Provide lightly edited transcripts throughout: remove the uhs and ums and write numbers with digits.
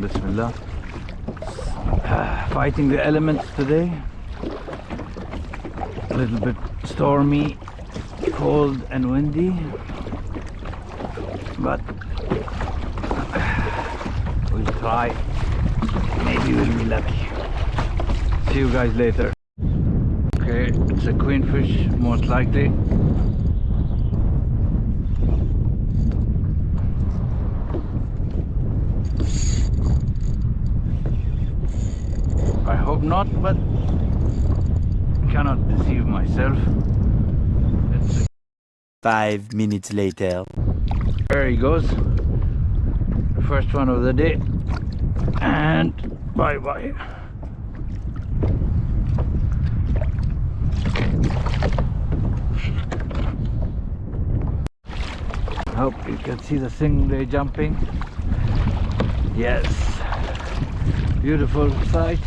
Bismillah. Fighting the elements today. A little bit stormy, cold and windy, but we'll try. Maybe we'll be lucky. See you guys later. Okay, it's a queenfish, most likely. I hope not, but cannot deceive myself. It's 5 minutes later. There he goes. The first one of the day. And bye bye. Hope you can see the Stingray jumping. Yes. Beautiful sight.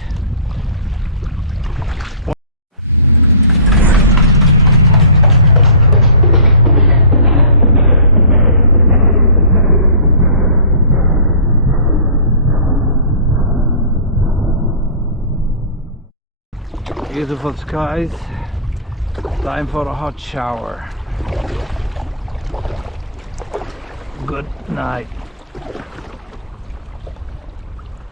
Beautiful skies. Time for a hot shower. Good night.